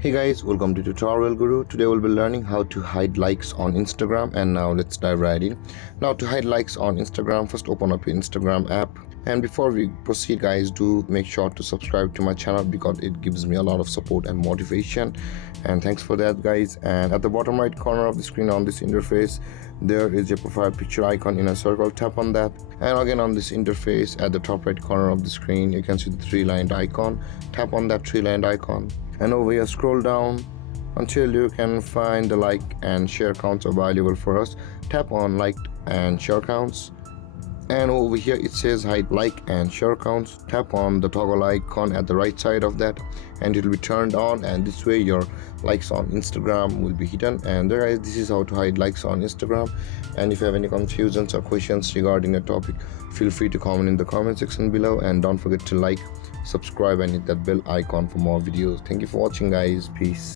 Hey guys, welcome to Tutorial Guru. Today we'll be learning how to hide likes on Instagram, and now let's dive right in. Now to hide likes on Instagram, first open up your Instagram app, and before we proceed guys, do make sure to subscribe to my channel because it gives me a lot of support and motivation, and thanks for that guys. And at the bottom right corner of the screen on this interface, there is your profile picture icon in a circle. Tap on that, and again on this interface at the top right corner of the screen you can see the three-lined icon. Tap on that three-lined icon, and over here scroll down until you can find the like and share counts available for us. Tap on like and share counts, and over here it says hide like and share counts. Tap on the toggle icon at the right side of that, and it will be turned on, and this way your likes on Instagram will be hidden. And there guys, this is how to hide likes on Instagram. And if you have any confusions or questions regarding the topic, feel free to comment in the comment section below, and don't forget to like, subscribe and hit that bell icon for more videos. Thank you for watching guys. Peace.